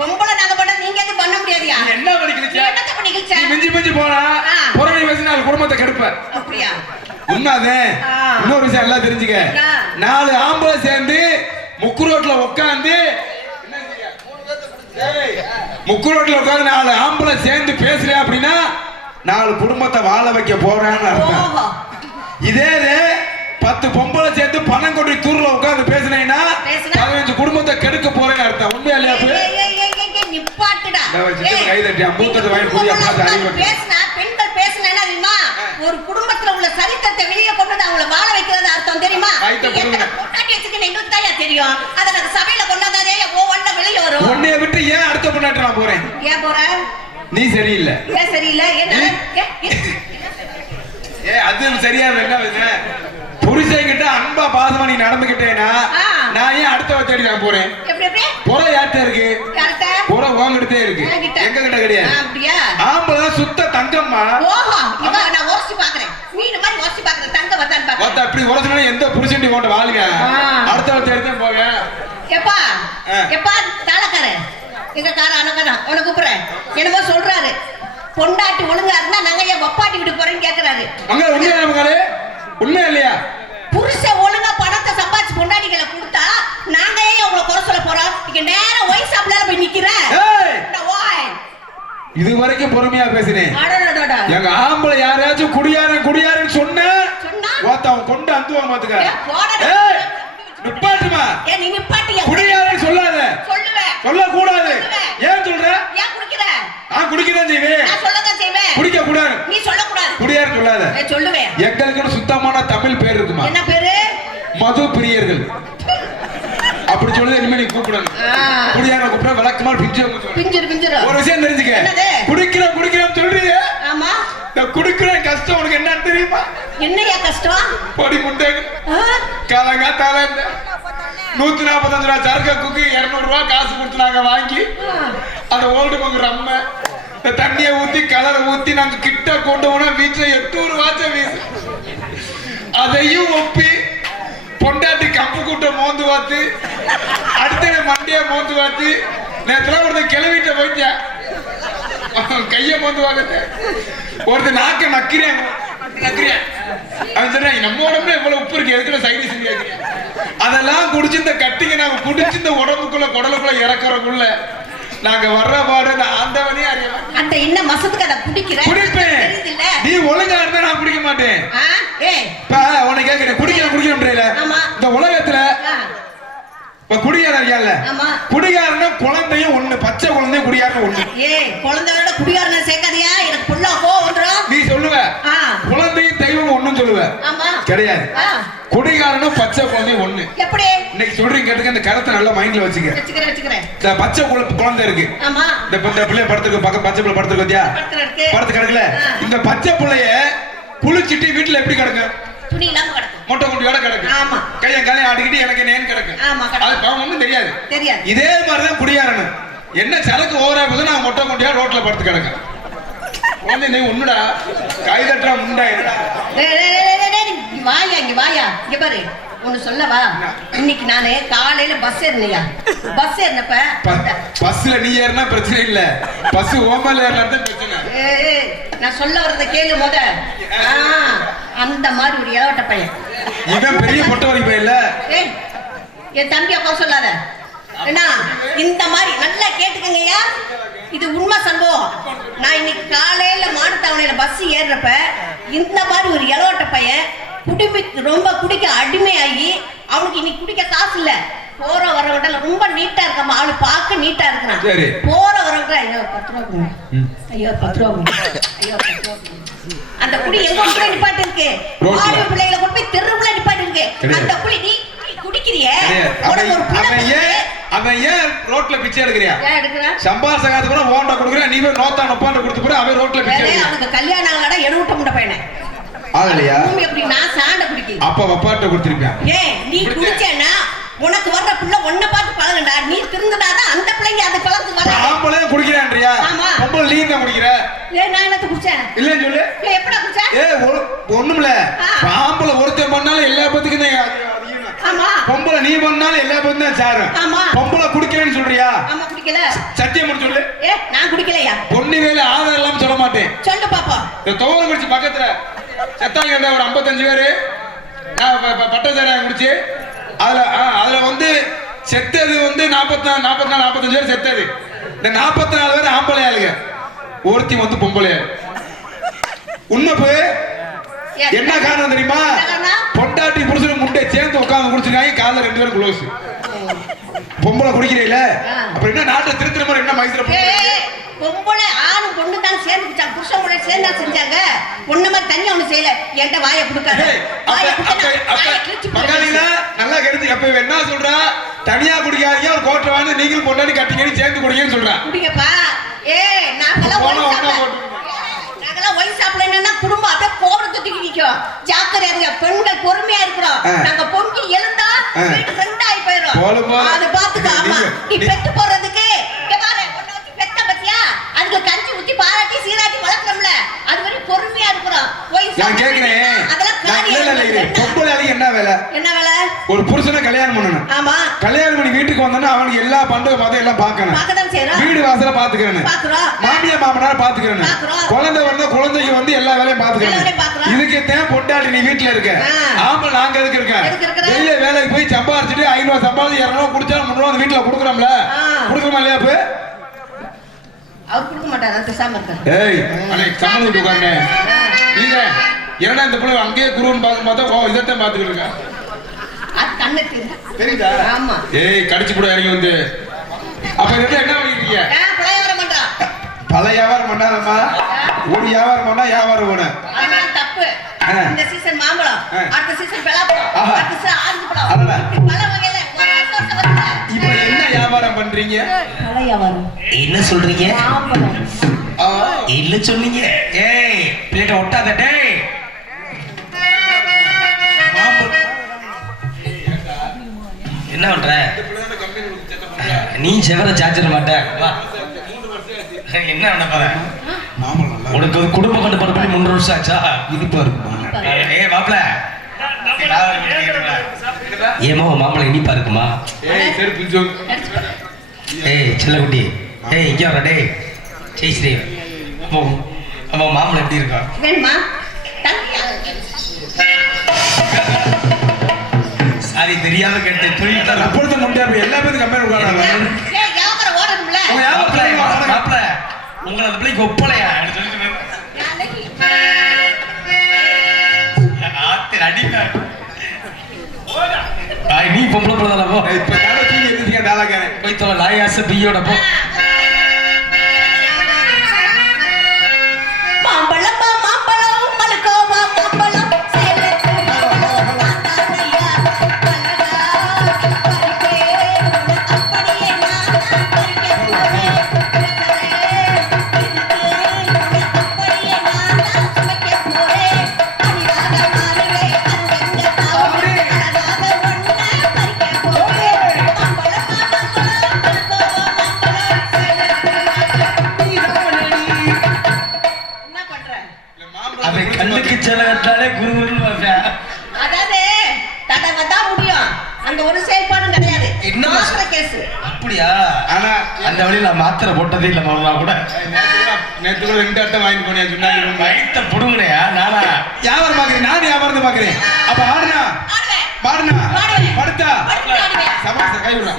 பொம்பளை நாங்க பண்ண நீங்க எதுவும் பண்ண முடியாதியா? என்ன பண்ணிக்கிச்சு? என்னத்த பண்ணிக்கிச்சு? மிஞ்சி மிஞ்சி போனா புறணி வச்சு 4 குடும்பத்தை கெடுப்ப. அப்படியா? உண்மைதே. இன்னொரு விஷயம் எல்லாம் தெரிஞ்சுக்க, 4 ஆம்பளை சேர்ந்து முக்கு ரோட்ல உட்காந்து 4 ஆம்பளை சேர்ந்து பேசுறேன் அப்படின்னா 4 குடும்பத்தை வாழ வைக்க போறான்னு அர்த்தம். இதே 10 பொம்பளை சேர்ந்து பணம் கொண்டு தூர்ல உட்காந்து பேசினேன்னா 15 குடும்பத்தை கெடுக்க போறேன்னு அர்த்தம். உண்மையா இல்லையா? நிப்பாட்டுடா. கை தட்டி அம்பூத்தத்தை வாங்கி புரிய பேசினா பெண்கள் பேசினா ஒரு குடும்பத்துல உள்ள சரித்திரத்தை வெளியே கொண்டு அவங்கள வாழ வைக்கிறது அர்த்தம் தெரியுமா? பொண்டாட்டி வச்சுக்கிட்டு எங்களுக்கு தான் தெரியும். அதை நாங்க சபையில கொண்டாதாதே ஒவ்வொன்ன வெளியே வரும். உன்னைய விட்டு ஏன் அடுத்த பொண்டாட்டி நான் போறேன்? ஏன் போற? நீ சரியில்லை. ஏன் சரியில்லை? அது சரியா என்ன புருஷன் கிட்ட அன்பா பாசமா நீ நடந்துகிட்டேனா நான் ஏன் அடுத்தவ தேடி நான் போறேன்? புற யார்கிட்ட இருக்கு? புற உங்ககிட்டே இருக்கு, எங்க கிட்ட கிடையாது. ஆம்பளை சுத்த தங்கம்மா. நான் உரசி பாக்குறேன், மீன் மாதிரி உரசி பாக்குறேன், தங்க வந்தான் பாக்குறேன். அப்படி உரசினா எந்த புருஷன் கொண்டு வாழ்க, அடுத்தவ தேடி தான் போக. எப்பா எப்பா தாளக்கார எங்க கார அணக்காரா உன கூப்பிடுறேன். என்னமோ சொல்றாரு, பொண்டாட்டி ஒழுங்கா இருந்தா நாங்க ஏன் வப்பாட்டி விட்டு போறேன்னு கேக்குறாரு. உண்மை இல்லையா? புருஷன் ஒழுங்கா பணத்தை சம்பாதிச்சு பொண்டாட்டிகளை கொடுத்தா நாங்க ஏன் உங்களை குறை சொல்ல போறோம்? நீங்க நேரம் ஒய் சாப்பிட போய் நிக்கிற. இது வரைக்கும் பொறுமையா பேசினேன். எங்க ஆம்பளை யாராச்சும் குடியாரன்னு சொன்னா அவன் கொண்டு அந்துவாங்க பாத்துக்க. நிப்பாட்டுமா, நீ நிப்பாட்டியா? குடியாரன்னு சொல்லாத. சொல்ல கூடாது. ஏன் சொல்ற? ஏன் குடிக்கிற? நான் குடிக்கிறேன் செய்வேன், நான் சொல்லதான் செய்வேன். குடிக்க கூடாது, நீ சொல்ல கூடாது. குடியாரன்னு சொல்லாத. சொல்லுவேன். எங்களுக்கு சுத்தமான தமிழ் பேர் இருக்குமா? என்ன பேரு? மது பிரியர்கள். அப்படி சொல்லுது. இனிமே நீ கூப்பிடணும். குடியார கூப்பிட விளக்கமா பிஞ்சிரு. ஒரு விஷயம் தெரிஞ்சுக்க, குடிக்கிறேன் சொல்றீங்க. ஆமா, குடிக்கிறேன் கஷ்டம் உனக்கு என்னன்னு தெரியுமா? என்னையா கஷ்டம்? பொடி முட்டை காலங்காத்தால 145 ரூபா சரக்கு குக்கு 200 ரூபா காசு கொடுத்து நாங்க வாங்கி அந்த ஓல்டு மங்கு ரம்ம தண்ணியை ஊத்தி கலரை ஊத்தி நாங்க கிட்ட கொண்டு போனா வீட்டுல 800 வாச்ச வீசு. அதையும் ஒப்பி பொண்டாட்டி கம்பு கூட்ட மோந்து பார்த்து அடுத்த மண்டிய மோந்து பார்த்து நேரத்துல ஒருத்தர் கிளவிட்ட போயிட்டியா கைய மோந்து பார்த்து ஒருத்தர் நாக்க நக்கிறேன். அவன் சொல்றான், நம்ம உடம்புல எவ்வளவு உப்பு இருக்கு, எதுக்குள்ள சைடிஸ் கேட்கிறேன். அதெல்லாம் குடிச்சு இந்த கட்டிங்க நாங்க குடிச்சு இந்த உடம்புக்குள்ள குடலுக்குள்ள இறக்குறக்குள்ள நாங்க வர்ற பாடு ஆண்டவனே அறியலாம். அந்த என்ன மசத்துக்கு அதை குடிப்பேன். நீ ஒழுங்கா இருந்தா நான் குடிக்க மாட்டேன். உன்னை கேட்கிறேன், குடிக்கிறேன். இந்த உலகத்துல குடியாரம் இருக்கான்ல, குடிகாரன்னா குழந்தையும் ஒண்ணு, பச்சை குழந்தையும் குடியாரம் ஒண்ணு. குழந்தையோட குடியாரம் சேர்க்காதியா, எனக்கு புள்ள கோவம். நீ சொல்லுவ குழந்தையும் தெய்வம் ஒண்ணும் சொல்லுவ, கிடையாது. குடிகாரனும் பச்சை குழந்தையும் ஒண்ணு. எப்படி இன்னைக்கு சொல்றீங்க கேட்டுக்க, இந்த கருத்தை நல்லா மைண்ட்ல வச்சுக்கிறேன். பச்சை குழந்தை இருக்கு, இந்த பிள்ளைய படத்துக்கு பக்கம் பச்சை பிள்ளை படத்துக்கு வந்தியா படத்து கிடக்குல. இந்த பச்சை பிள்ளைய குளிச்சுட்டு வீட்டுல எப்படி கிடக்கும்? துணி இல்லாம கிடக்கும். மொட்டை குண்டியோட கிடக்கு. ஆமா. கையை காலையும் ஆடிக்கிட்டு எனக்கு நேன் கிடக்கு. ஆமா. அது பாவம் ஒண்ணும் தெரியாது. தெரியாது. இதே மாதிரிதான் குடியாரணும். என்ன சரக்கு ஓவரா போது நான் மொட்டை குண்டியா ரோட்ல படுத்து கிடக்கேன். வந்து நீ ஒண்ணுடா கை தட்டா முண்டா வாயா இங்க வாயா இங்க பாரு ஒண்ணு சொல்லவா. இன்னைக்கு நானே காலையில பஸ் ஏறினையா. பஸ் ஏறினப்ப பஸ்ல நீ ஏறினா பிரச்சனை இல்ல, பஸ் ஓமல் ஏறினா பிரச்சனை. நான் சொல்ல வரத கேளு முத. அந்த மாதிரி ஒரு இளவட்ட பையன் இவன் பெரிய பொட்டை வரி பையன் இல்ல. என் தம்பி அப்பா சொல்லாத என்ன. இந்த மாதிரி நல்லா கேட்டுக்கங்கய்யா, இது உண்மை சம்பவம். நான் இன்னைக்கு காலையில மாட்டுத்தாவணையில பஸ் ஏறுறப்ப இந்த மாதிரி ஒரு இளவட்ட பையன் குடிமை ரொம்ப குடிக்க அடிமையாகி அவனுக்கு இன்னைக்கு குடிக்க காசு இல்ல. போற வரவங்க ரொம்ப நீட்டா இருக்காம, அவளு பார்க்க நீட்டா இருக்கிறான். போற வரவங்க ஐயோ 10 ரூபா கொடுங்க, ஐயோ 10 ரூபா கொடுங்க, ஐயோ 10 ரூபா கொடுங்க. அந்த குடி எங்க கூட நிப்பாட்டி இருக்கு, ஆடு பிள்ளைகளை கொண்டு போய் தெருவுல நிப்பாட்டி இருக்கு. அந்த குடி நீ குடிக்கிறிய உனக்கு ஒரு அவன் ஏன் ரோட்ல பிச்சை எடுக்கிறியா? ஏன் எடுக்கற? சம்பாசகாத்து கூட ஓண்டா கொடுக்குற, நீ போய் நோத்தா நொப்பாண்ட கொடுத்து கூட அவன் ரோட்ல பிச்சை எடுக்கிற. அவனுக்கு கல்யாணம் ஆகலடா, எடுவுட்ட முண்ட பையனே. ஆகலையா? பூமி எப்படி நான் சாண்ட குடிக்கி அப்ப வப்பாட்ட கொடுத்திருப்பேன். ஏய் நீ குடிச்சேன்னா உனக்கு வர்ற புள்ள ஒன்ன பார்த்து பழகுடா. நீ திருந்ததாதான் அந்த பிள்ளைங்க அந்த பழகு வர. ஆம்பளே குடிக்கறான்றியா? பொம்பளை நீ தான் குடிக்கற. ஏய் நான் என்னத்த குடிச்சேன்? இல்லன்னு சொல்லு. ஏய் எப்படா குடிச்சேன்? ஏய் ஒண்ணுமில்ல. ஆம்பளை ஒருத்தன் பண்ணாலும் எல்லா பத்துக்கும் தான். ஆமா. பொம்பளை நீ பண்ணாலும் எல்லா பத்துக்கும் தான் சாரு. ஆமா. பொம்பளை குடிக்கலன்னு சொல்றியா? ஆமா குடிக்கல. சத்தியம் பண்ணி சொல்லு. ஏய் நான் குடிக்கலையா? பொண்ணு வேலை ஆதாரம் எல்லாம் சொல்ல மாட்டேன். சொல்லு பாப்பா. இந்த தோவரம் குடிச்சு பக்கத்துல செத்தாங்க ஒரு 55 பேரு பட்டசாராயம் குடிச்சு அதுல வந்து செத்தது வந்து 44-45 பேர் செத்தது. இந்த 44 பேர் ஆம்பளை ஆளுங்க, ஒருத்தி வந்து பொம்பளை ஆளு. உண்மை என்ன காரணம் தெரியுமா? பொண்டாட்டி புருஷன் முட்டை சேர்ந்து உட்கார்ந்து குடிச்சிருக்காங்க, காலைல 2 பேரும் குளோஸ். பொம்பளை குடிக்கிறீல அப்புறம் என்ன நாட்டை திருத்துற மாதிரி என்ன மைசூர பொம்பளை ஆணும் பொண்ணு தான் சேர்ந்து குடிச்சாங்க, புருஷன் கூட சேர்ந்தா செஞ்சாங்க. பொண்ணு மாதிரி தனியா ஒண்ணு செய்யல. என்கிட்ட வாயை கொடுக்காத. நல்லா கருத்து. அப்ப என்ன சொல்றா? தனியா குடிக்காதீங்க, ஒரு கோட்டை வாங்கி நீங்களும் பொண்டாட்டி கட்டிங்கன்னு சேர்ந்து குடிங்கன்னு சொல்றா. குடிங்கப்பா. ஏய் நாங்கெல்லாம் ஒய் சாப்பிடலன்னா குடும்பம் அப்படியே கோபத்தை தூக்கி நிக்கும். ஜாக்கிரதையா இருங்க, பெண்கள் பொறுமையா இருக்கிறோம். நாங்க பொங்கி எழுந்தா வீட்டு ரெண்டாயி போயிடும். அதை பாத்துக்க. ஆமா நீ பெத்து போடுறதுக்கு பெத்த பத்தியா அதுக்கு கஞ்சி ஊத்தி பாராட்டி சீராட்டி வளர்க்கணும்ல, அது வரைக்கும் பொறுமையா இருக்கிறோம். நான் கேக்குறேன், பொம்பளை என்ன வேலை? என்ன வேலை? ஒரு புருஷனை கல்யாணம் பண்ணணும். ஆமா. கல்யாணம் பண்ணி வீட்டுக்கு வந்தோம்னா அவனுக்கு எல்லா பண்றது பார்த்து எல்லாம் பார்க்கணும். வீடு வாசல பாத்துக்கிறேன், மாமியா மாமனார் பாத்துக்கிறேன், குழந்தை வந்தா குழந்தைக்கு வந்து எல்லா வேலையும் பாத்துக்கிறேன். இதுக்கு தேன் பொண்டாட்டி நீ வீட்டுல இருக்க, ஆமா நாங்க எதுக்கு இருக்கேன்? வெளியே வேலைக்கு போய் சம்பாதிச்சுட்டு 500 ரூபாய் சம்பாதிச்சு 200 ரூபாய் குடிச்சா 300 ரூபாய் வீட்டுல கொடுக்குறோம்ல, கொடுக்குறோமா இல்லையா? இப்ப அவர் கொடுக்க மாட்டாரு, பேசாம இருக்காரு. ஏய் அண்ணே சம்மந்தம் விட்டு உட்கார்னே. நீங்க என்னடா இந்த புள்ள அங்கேயே குருன்னு பார்த்தா இதத்தான் பாத்துக்கிட்டு இருக்கா. அது கண்ணு தெரியுதா? ஆமா. ஏய் கடிச்சு கூட இறங்கி வந்து அப்ப என்ன பண்ணிருக்கீங்க? பழைய வியாபாரம் பண்றா. பழைய வியாபாரம் பண்ணாதம்மா, ஒரு வியாபாரம் பண்ணா வியாபாரம் போன. அதெல்லாம் தப்பு. இந்த சீசன் மாம்பழம், அடுத்த சீசன் பலாப்பழம், அடுத்த சீசன் ஆரஞ்சு பழம், பல வகையில இப்போ என்ன வியாபாரம் பண்றீங்க? பழைய வியாபாரம். என்ன சொல்றீங்க? மாம்பழம். இல்ல சொன்னீங்க. ஏய் பிளேட்ட ஒட்டாத. டேய் என்ன பண்ற? நீ செவர சார்ஜர் மாட்ட. என்ன பண்ண போற? உனக்கு குடும்ப கட்டுப்பாடு பண்ணி 3 வருஷம் ஆச்சா? இனிப்பா இருக்குமா? ஏய் மாப்ள, ஏமா மாம்பழம் இனிப்பா இருக்குமா? ஏய் செல்லக்குட்டி, ஏய் இங்க வர. டேய் ஜெய் ஸ்ரீ, அம்மா மாம்பழம் எப்படி இருக்கா? வேணுமா? சாரி தெரியாம கேட்டேன். தொழில் அப்பொழுது முன்னாடி எல்லா பேரும் கம்பெனி உட்கார்றாங்க. ஏய் வியாபாரம் ஓடணும்ல. மாப்ள உங்களை அந்த பிள்ளைக்கு ஒப்பலையா சொல்லிட்டு நீ பொம்பளை பிள்ளை போ. இப்ப போய் தோ லாயாச பியோட போ. மாம்பழம் மாம்பழம் மல்கோவா மாம்பழம் ஆனா அந்த வழியில மாத்திரை போட்டதே இல்ல கூட நேத்து கூட 2 அட்டை வாங்கிட்டு போனியா சொன்னாங்க வயித்த புடுங்கனையா நானா வியாபாரம் பாக்குறேன் நான் வியாபாரத்தை பாக்குறேன் அப்ப ஆடுனா பாடுனா படுத்தா சபாஸ் கை விடுறா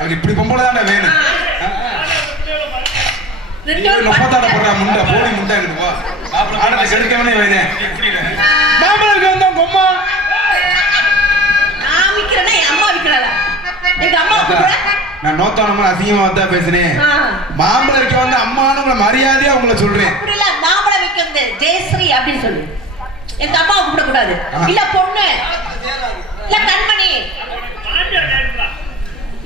அது இப்படி பொம்பளை தானே வேணும் நொப்பத்தாட போடுறா முண்டா போடி முண்டா இருக்கு ஆடத்தை கெடுக்கவனே வேணும் மாமனுக்கு வந்தா கொம்மா நான் விக்கிறேன்னா என் அம்மா விக்கிறாளா எங்க அம்மா நான் நோத்தானமா அசிங்கமா வந்தா பேசுறேன் மாம்பழம் வைக்க வந்து அம்மானு மரியாதையா உங்களை சொல்றேன் அப்படி இல்ல மாம்பழம் வைக்கிறது ஜெயஸ்ரீ அப்படின்னு சொல்லு எங்க அம்மா கூப்பிட கூடாது இல்ல பொண்ணு இல்ல கண்மணி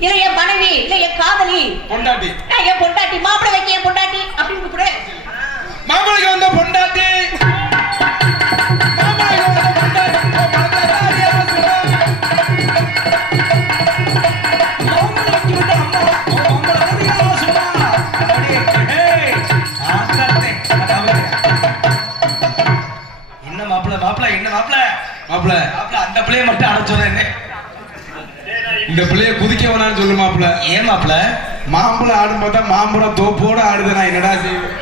இல்ல என் மனைவி இல்ல என் காதலி பொண்டாட்டி என் பொண்டாட்டி மாம்பழம் வைக்க என் பொண்டாட்டி அப்படின்னு கூப்பிடு மாம்பழம் வந்த பொண்டாட்டி அந்த பிள்ளைய மட்டும் அட சொல்றேன் இந்த பிள்ளைய குதிக்க வேணான்னு சொல்லு மாப்பிள்ள ஏன் மாப்பிள்ள மாம்பழம் ஆடும் பார்த்தா மாம்பழம் தோப்போட ஆடுது நான் என்னடா செய்வேன்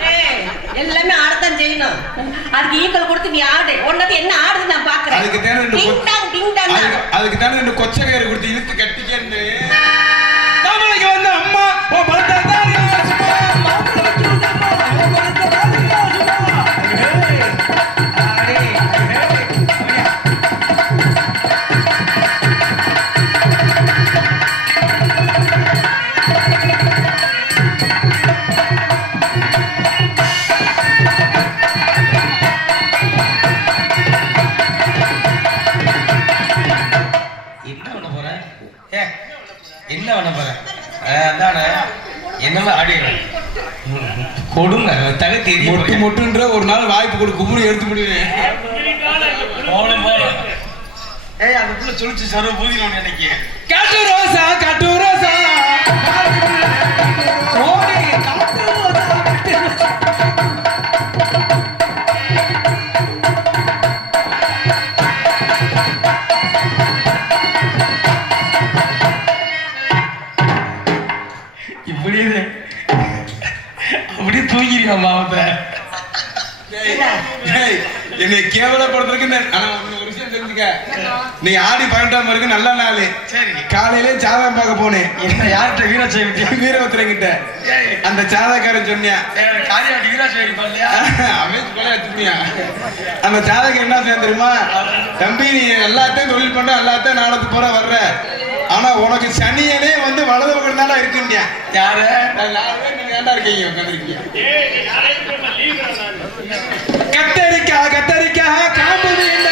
எல்லாமே ஆடத்தான் செய்யணும் அதுக்கு ஈக்குவல் கொடுத்து நீ ஆடு ஒன்னது என்ன ஆடுது நான் பாக்குறேன் அதுக்கு தானே 2 கொச்சை கயிறு கொடுத்து இழுத்து கட்டிக்கன்னு மாம்பழம் வந்து அம்மா ஓ பலத்தா என்ன பண்ண போறேன் என்னமா ஆடிடுறேன் கொடுங்க தகுதி மொட்டுன்ற ஒரு நாள் வாய்ப்பு கொடு குமுறி எடுத்து முடியுவேன் ஏய் அந்த புள்ள சொல்லிச்சு சர்வ பூதி நான் நினைக்கிறேன் காட்டு ரோசா அப்படியே தூங்கிறியா மாவட்ட என்னை கேவலப்படுறதுக்கு ஒரு விஷயம் தெரிஞ்சுக்க நீ ஆடி 18ஆம் இருக்கு நல்ல நாள் சரி காலையிலே ஜாதகம் பார்க்க போனேன் என்ன யார்கிட்ட வீரபத்திரன் கிட்ட அந்த ஜாதகக்காரன் சொன்னியா காரியாட்டி வீராட்சி பண்ணலையா அவன் கொலை வச்சுப்பியா அந்த ஜாதகம் என்ன செய்ய தெரியுமா தம்பி நீ எல்லாத்தையும் தொழில் பண்ற எல்லாத்தையும் நாடத்துக்கு போற வர்ற ஆனா உனக்கு சனியனே வந்து வலது பக்கம் தானே இருக்குங்க யாரு 4 பேர் நீங்க ஏண்டா இருக்கீங்க உட்காந்துருக்கீங்க கத்தரிக்காய் காம்புது என்ன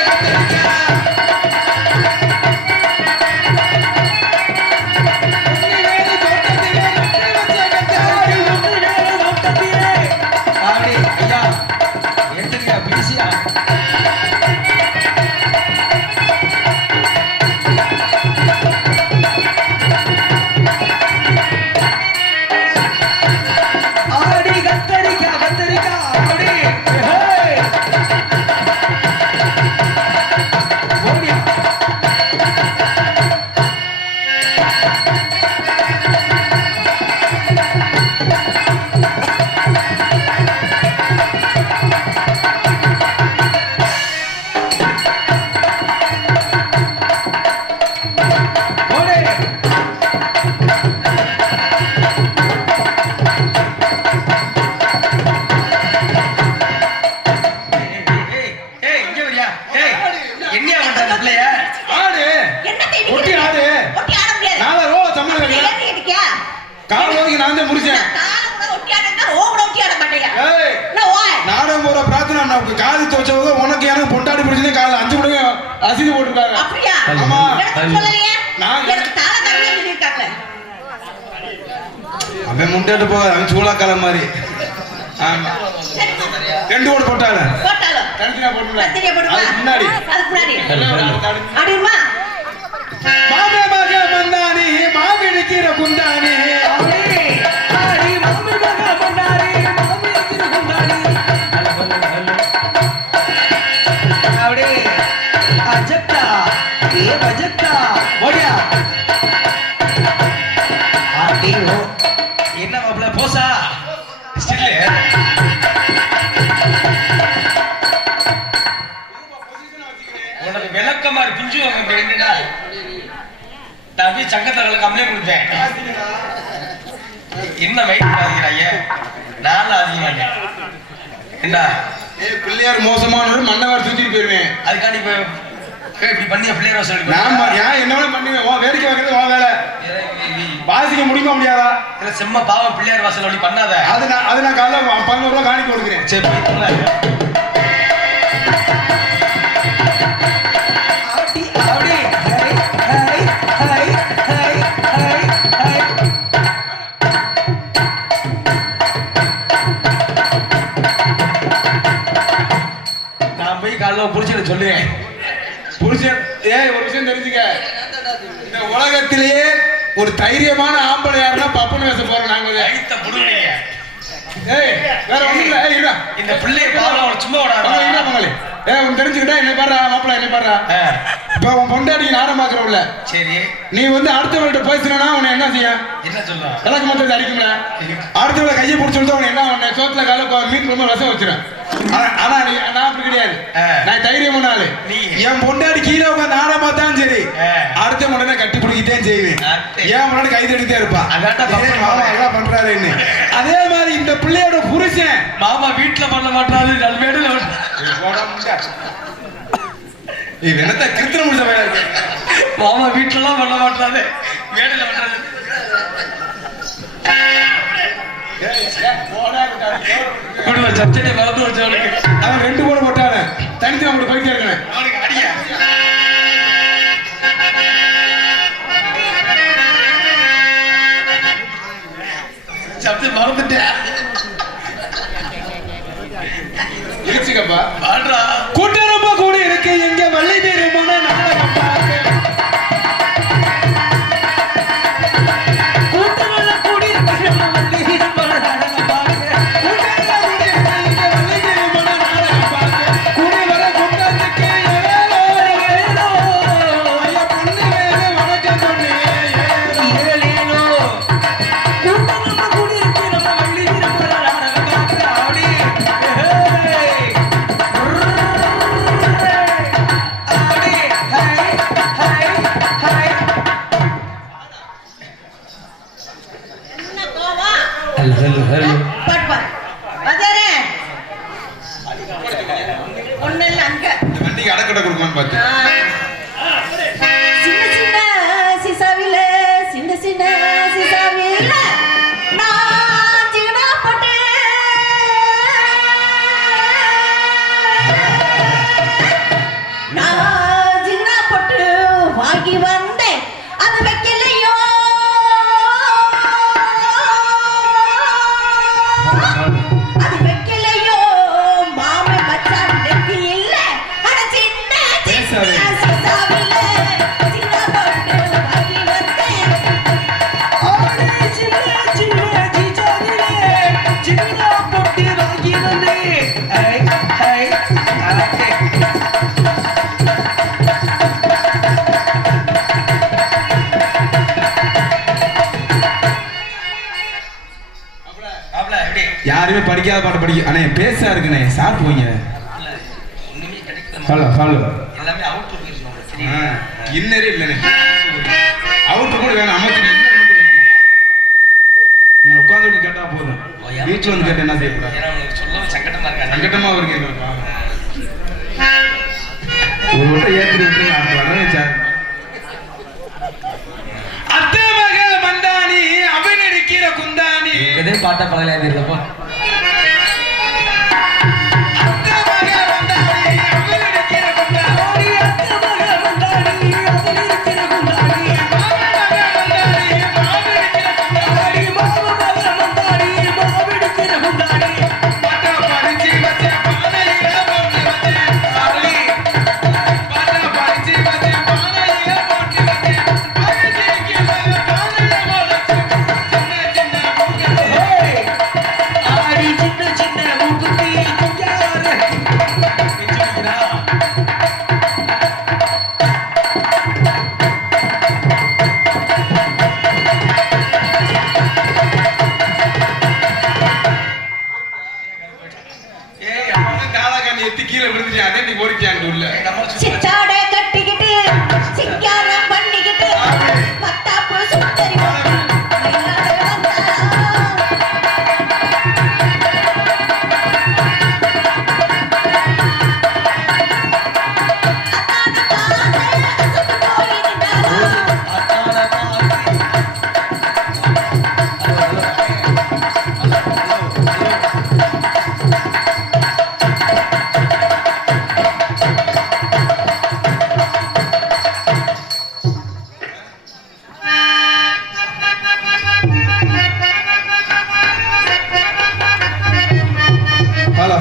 நாடகம் போற பிரார்த்தனை காலி தோச்சவங்க உனக்கு எனக்கு பொண்டாடி பிடிச்சதே கால 5 மணிக்கு அசிதி போட்டுருக்காங்க அப்படியா ஆமா சொல்லலையே நான் எனக்கு தாள கறவே சொல்லிருக்காங்க அவன் முண்டேட்டு போக அவன் சூளாக்கால மாதிரி ஆமா 2 ஓடு போட்டால கண்டினியூ போட்டுல அதுக்கு முன்னாடி அடிமா மாமே மக மந்தானி மாமே நிக்கிற குந்தானி बजता बढ़िया आती हो என்ன மாப்பிள்ள போசா ஸ்டில் உனக்கு விளக்கமா பிஞ்சு என்னடா தம்பி சங்கத்தவர்களை கம்ப்ளைண்ட் கொடுப்பேன். என்ன வெயிட் அதிகராங்க நானும் அதிகமாங்க என்ன பிள்ளையார் மோசமானவர் மன்னவர் சுத்திட்டு போயிருவேன். அதுக்காண்டி இப்படி பண்ணி பிள்ளையார் சொல்லி நான் என்ன பண்ணுவேன்? வேடிக்கை வைக்கிறது உன் வேலை. வாசிக்க முடியுமா முடியாதா? செம்ம பாவம் பிள்ளையார் வாசல் அப்படி பண்ணாத. அது நான் காலைல 11 ரூபா காணிக்க கொடுக்குறேன். சரி நான் போய் காலைல புடிச்சு சொல்லுவேன். புருஷன் ஒரு விஷயம் தெரிஞ்சுக்க, இந்த உலகத்திலேயே ஒரு தைரியமான ஆம்பளை யாருன்னா பப்பன் பேச போறோம் நாங்க. வேற ஒண்ணும் இல்ல. இந்த பிள்ளை பாவம் சும்மா மகளே உன் தெரிஞ்சுக்கிட்டா என்ன பாடுறா மாப்பிள்ள என்ன பாடுறா. இப்ப உன் பொண்டாட்டி நாடம் பாக்குறோம்ல. சரி நீ வந்து அடுத்தவங்கள்ட்ட பேசுனா உன்னை என்ன செய்ய? என்ன சொல்ல விளக்கு மொத்தத்தை அடிக்கும்ல. அடுத்தவங்களை கையை பிடிச்சிருந்தா உன்னை என்ன உன்னை சோத்துல கால மீன் ரொம்ப ரசம் வச்சிருவேன். ஆனா நான் அப்படி கிடையாது. நான் தைரியமான ஆளு. என் பொண்டாடி கீழே உங்க நாடமா தான் சரி அடுத்த முன்னாடி கட்டி பிடிக்கிட்டே செய்வேன். ஏன் முன்னாடி கை தட்டிட்டே இருப்பான். அதான் பண்றாருன்னு. அதே மாதிரி இந்த பிள்ளையோட புருஷன் மாமா வீட்டுல பண்ண மாட்டாரு நல்வேடுல என்னத்த கிருத்திர முடிச்ச வேலை இருக்கு. மாமா வீட்டுல பண்ண மாட்டாரு வேடுல பண்றாரு. சச்சனை மறந்து வச்சவனுக்கு அவன் 2 கோடு போட்டான தனித்து அவனுக்கு போயிட்டே இருக்கேன். சப்தி மறந்துட்டேன். இருச்சுக்கப்பா பாடுறா கூட்டரம்ப கூட இருக்கு எங்க வள்ளி தெரியுமான வண்டிக்கு அடக்கடை கொடுக்கணும்னு பார்த்து வாங்கி வந்தேன் அது வைக்கலையோ அது வைக்கலையோ மாமே மச்சான் நெத்தி இல்ல அட சின்ன சின்ன சிசாவில சின்ன பொட்டு வாங்கி வந்தேன் ஓடி சின்ன சின்ன சிசாவில சின்ன பொட்டு வாங்கி வந்தேன் ஐ ஐ ஆகே யாருமே படிக்காத பாட்டு படிக்க அண்ணே பேச இருக்குண்ணே சாப்பிட்டு போங்க. ஹலோ ஹலோ எல்லாமே அவுட் போயிடுச்சு. இன்னரே இல்லைண்ணே அவுட் கூட வேணும். அமைச்சு நீங்க உட்காந்து கேட்டா போதும். வீட்டுல வந்து கேட்ட என்ன செய்யக்கூடாது. சொல்ல சங்கடமா இருக்கா? சங்கடமா இருக்கு. ஒரு வட்டம் ஏற்றி விட்டு நான் வரேன் சார். அத்தை மக மந்தானி அவன் இருக்கிற குந்தானி இதே பாட்டை பழகல இருந்தப்போ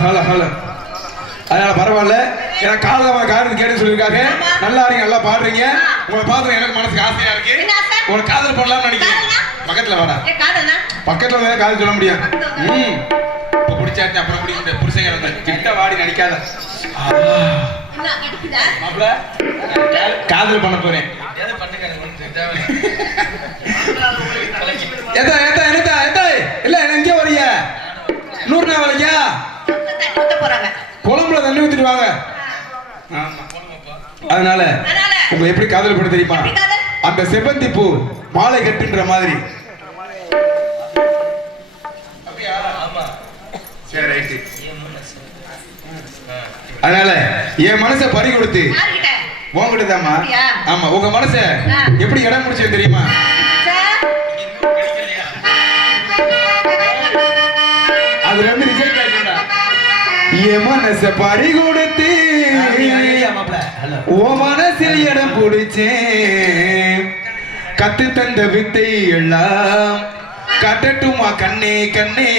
ஹலோ அதனால பரவாயில்ல. ஏன்னா காதல காரணம் கேட்டு சொல்லியிருக்காங்க. நல்லா ஆடுங்க, நல்லா பாடுறீங்க. உங்களை பார்த்து எனக்கு மனசுக்கு ஆசையா இருக்கு. உங்களை காதல் பண்ணலாம்னு நினைக்கிறேன். பக்கத்துல வாடா. பக்கத்துல வந்து காதல் சொல்ல முடியும். இப்ப பிடிச்சாச்சு அப்புறம் பிடிக்க முடியாது. புருஷங்க கிட்ட வாடி நடிக்காத. மாப்பிள காதல் பண்ண போறேன். இல்ல எங்க வரீங்க? 100 நாள் வரைக்கா குழம்புல தண்ணி ஊத்திட்டு வாங்க. அதனால உங்க எப்படி காதல் பண்ண தெரியுமா? அந்த செவ்வந்தி பூ மாலை கட்டுன்ற மாதிரி. அதனால என் மனசை பறி கொடுத்து உங்ககிட்ட தாமா. ஆமா உங்க மனச எப்படி இடம் முடிச்சு தெரியுமா? அதுல இருந்து ரிஜெக்ட் ஆயிட்டா. என் மனச பறி கொடுத்து உன் மனசில் இடம் பிடிச்சேன். கத்து தந்த வித்தை எல்லாம் கட்டட்டுமா கண்ணே கண்ணே.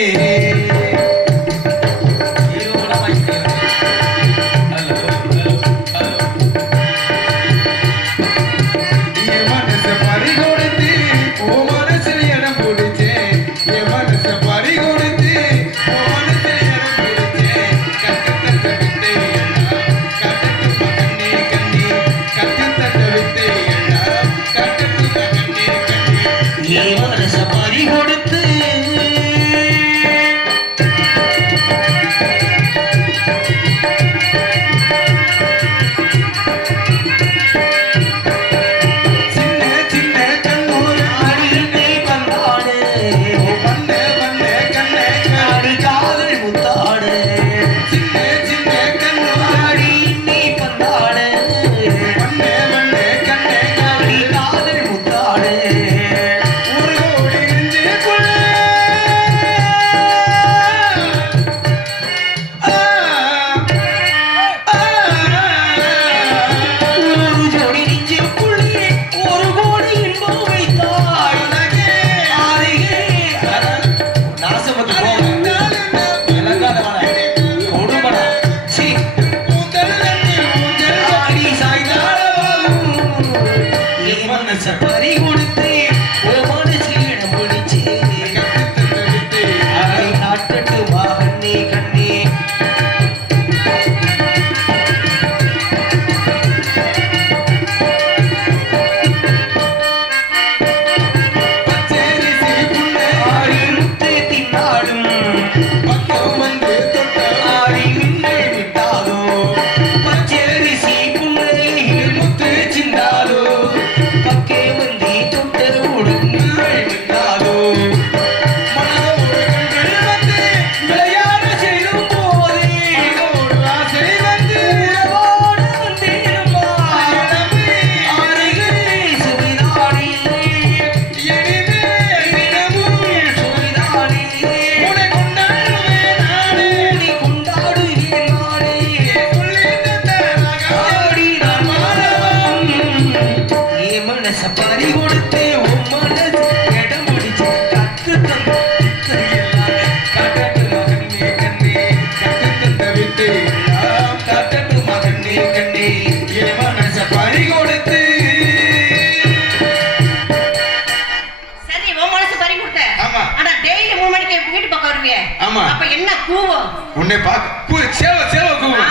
உன்னை பாக்க சேவ சேவ கூவு.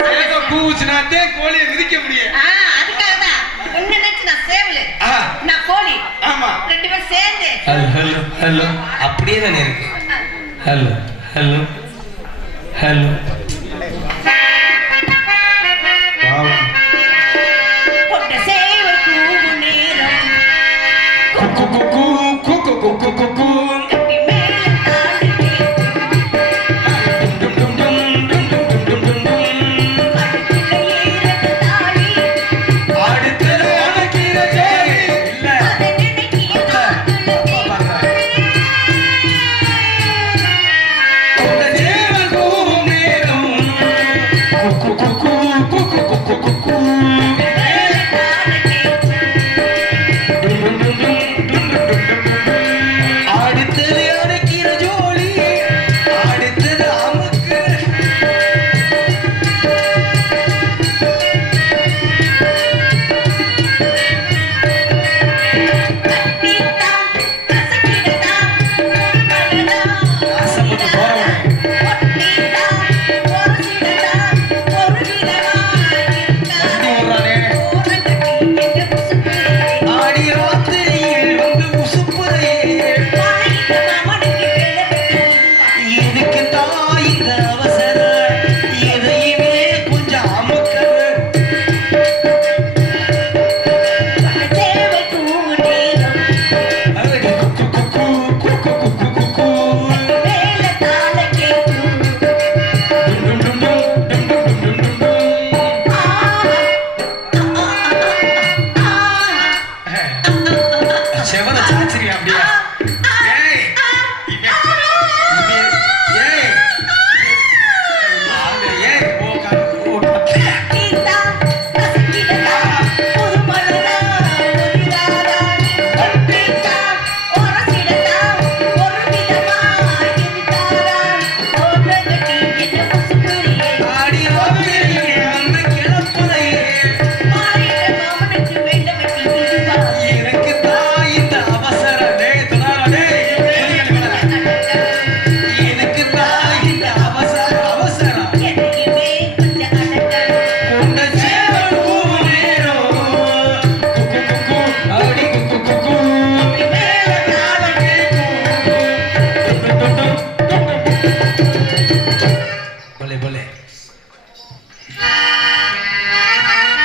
சேவ கூவுச்சுனாதே கோழியை மிதிக்க முடியும். அதுக்காக தான் என்ன நினைச்சு நான் சேவல நான் கோழி. ஆமா ரெண்டு பேரும் சேர்ந்து ஹலோ ஹலோ அப்படியே தானே இருக்கு. ஹலோ ஹலோ ஹலோ பொட்ட சேவ கூவு நேரம் குக்கு குக்கு குக்கு குக்கு குக்கு